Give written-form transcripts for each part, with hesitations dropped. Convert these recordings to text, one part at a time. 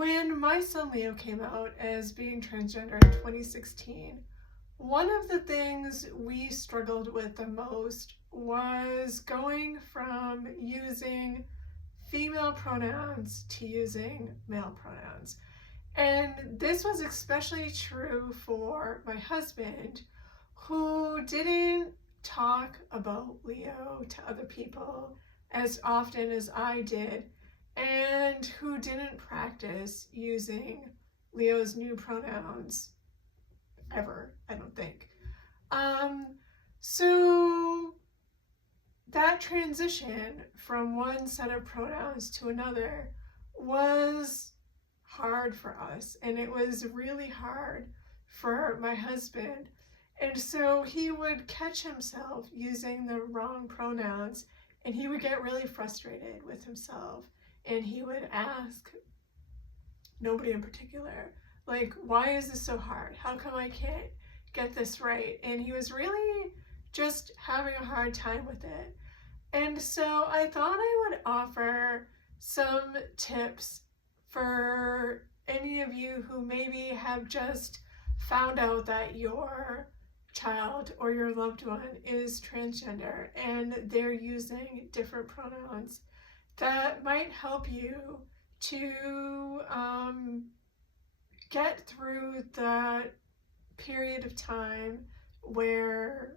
When my son Leo came out as being transgender in 2016, one of the things we struggled with the most was going from using female pronouns to using male pronouns. And this was especially true for my husband, who didn't talk about Leo to other people as often as I did, and who didn't practice using Leo's new pronouns ever, I don't think. So that transition from one set of pronouns to another was hard for us, and it was really hard for my husband. And so he would catch himself using the wrong pronouns, and he would get really frustrated with himself, and he would ask, nobody in particular, like, why is this so hard? How come I can't get this right? And he was really just having a hard time with it. And so I thought I would offer some tips for any of you who maybe have just found out that your child or your loved one is transgender and they're using different pronouns, that might help you to get through that period of time where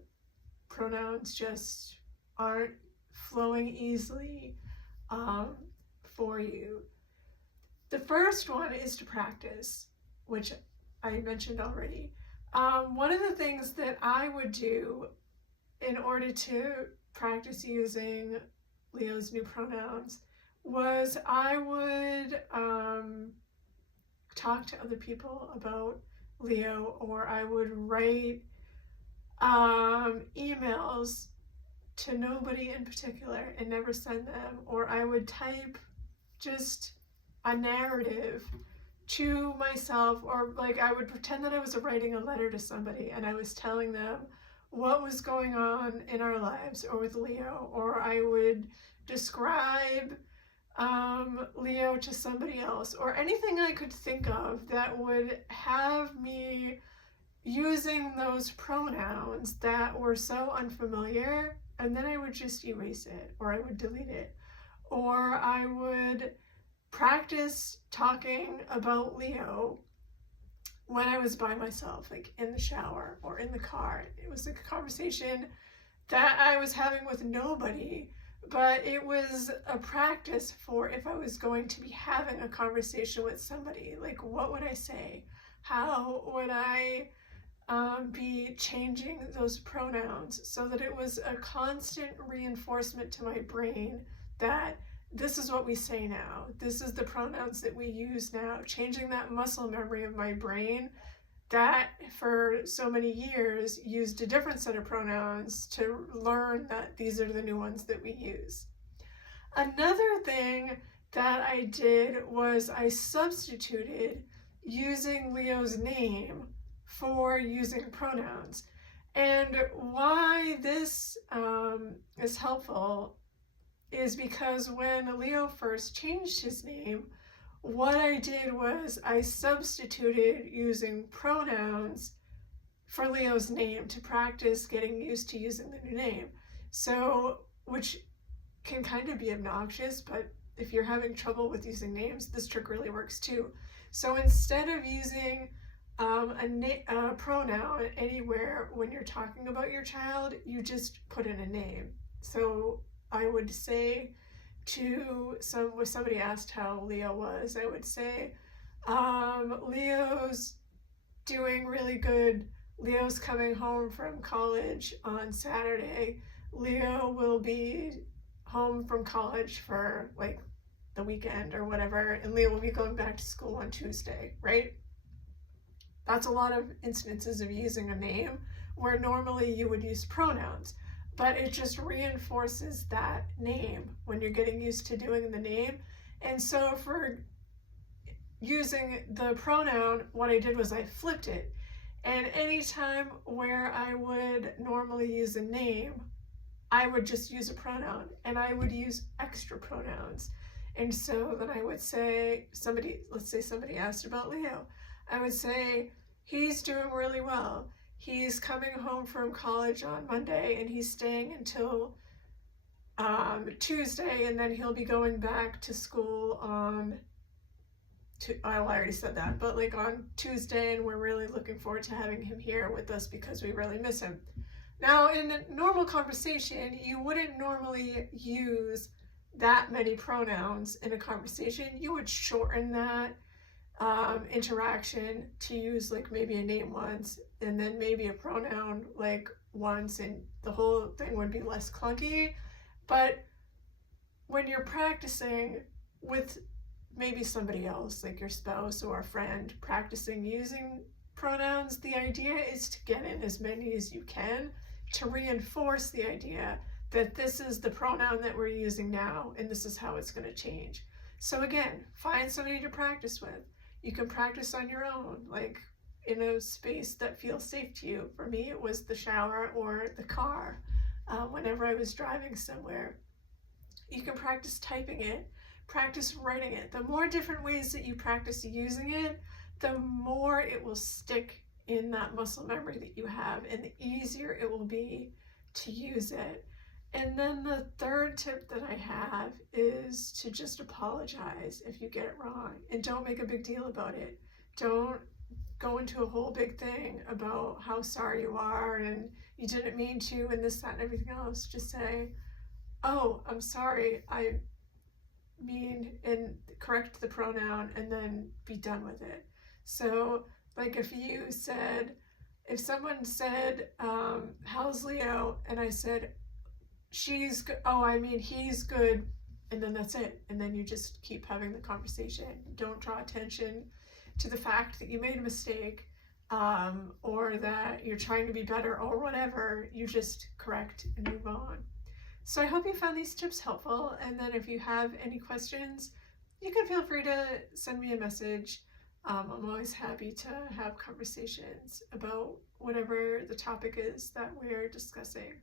pronouns just aren't flowing easily for you. The first one is to practice, which I mentioned already. One of the things that I would do in order to practice using Leo's new pronouns was I would talk to other people about Leo, or I would write emails to nobody in particular and never send them, or I would type just a narrative to myself, or like I would pretend that I was writing a letter to somebody and I was telling them what was going on in our lives or with Leo, or I would describe Leo to somebody else, or anything I could think of that would have me using those pronouns that were so unfamiliar, and then I would just erase it, or I would delete it, or I would practice talking about Leo when I was by myself, like in the shower or in the car. It was like a conversation that I was having with nobody, but it was a practice for if I was going to be having a conversation with somebody. Like, what would I say? How would I be changing those pronouns so that it was a constant reinforcement to my brain that this is what we say now. This is the pronouns that we use now. Changing that muscle memory of my brain that for so many years used a different set of pronouns to learn that these are the new ones that we use. Another thing that I did was I substituted using Leo's name for using pronouns. And why this is helpful is because when Leo first changed his name, what I did was I substituted using pronouns for Leo's name to practice getting used to using the new name. So, which can kind of be obnoxious, but if you're having trouble with using names, this trick really works too. So instead of using a pronoun anywhere when you're talking about your child, you just put in a name. So I would say to when somebody asked how Leo was, I would say, Leo's doing really good. Leo's coming home from college on Saturday. Leo will be home from college for like the weekend or whatever, and Leo will be going back to school on Tuesday, right? That's a lot of instances of using a name where normally you would use pronouns, but it just reinforces that name when you're getting used to doing the name. And so for using the pronoun, what I did was I flipped it. And anytime where I would normally use a name, I would just use a pronoun, and I would use extra pronouns. And so then I would say, let's say somebody asked about Leo. I would say, he's doing really well. He's coming home from college on Monday and he's staying until Tuesday, and then he'll be going back to school on, I already said that, but like on Tuesday, and we're really looking forward to having him here with us because we really miss him. Now, in a normal conversation, you wouldn't normally use that many pronouns in a conversation. You would shorten that interaction to use like maybe a name once and then maybe a pronoun like once, and the whole thing would be less clunky. But when you're practicing with maybe somebody else, like your spouse or a friend, practicing using pronouns, the idea is to get in as many as you can to reinforce the idea that this is the pronoun that we're using now and this is how it's going to change. So again, find somebody to practice with. You can practice on your own, like in a space that feels safe to you. For me, it was the shower or the car whenever I was driving somewhere. You can practice typing it, practice writing it. The more different ways that you practice using it, the more it will stick in that muscle memory that you have, and the easier it will be to use it. And then the third tip that I have is to just apologize if you get it wrong, and don't make a big deal about it. Don't go into a whole big thing about how sorry you are and you didn't mean to and this, that, and everything else. Just say, oh, I'm sorry, I mean, and correct the pronoun, and then be done with it. So like if someone said, how's Leo? And I said, she's good. Oh, I mean, he's good. And then that's it. And then you just keep having the conversation. Don't draw attention to the fact that you made a mistake, or that you're trying to be better or whatever. You just correct and move on. So I hope you found these tips helpful. And then if you have any questions, you can feel free to send me a message. I'm always happy to have conversations about whatever the topic is that we're discussing.